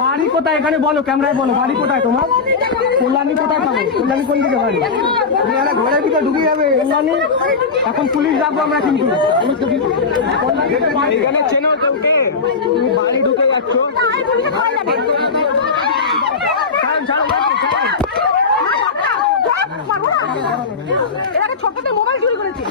বাড়ি কোথায় এখানে বলো, ক্যামেরায় বলো বাড়ি কোথায় তোমার? কল্যাণী কোথায় পাবো? কল্যাণী কোন দিকে বাড়ি? ঘরের ভিতরে ঢুকে যাবে কল্যাণী। এখন পুলিশ যাবো আমরা কিন্তু। এখানে চেনো কাউকে? তুমি বাড়ি ঢুকে যাচ্ছ। ছোটতে মোবাইল চুরি করেছে।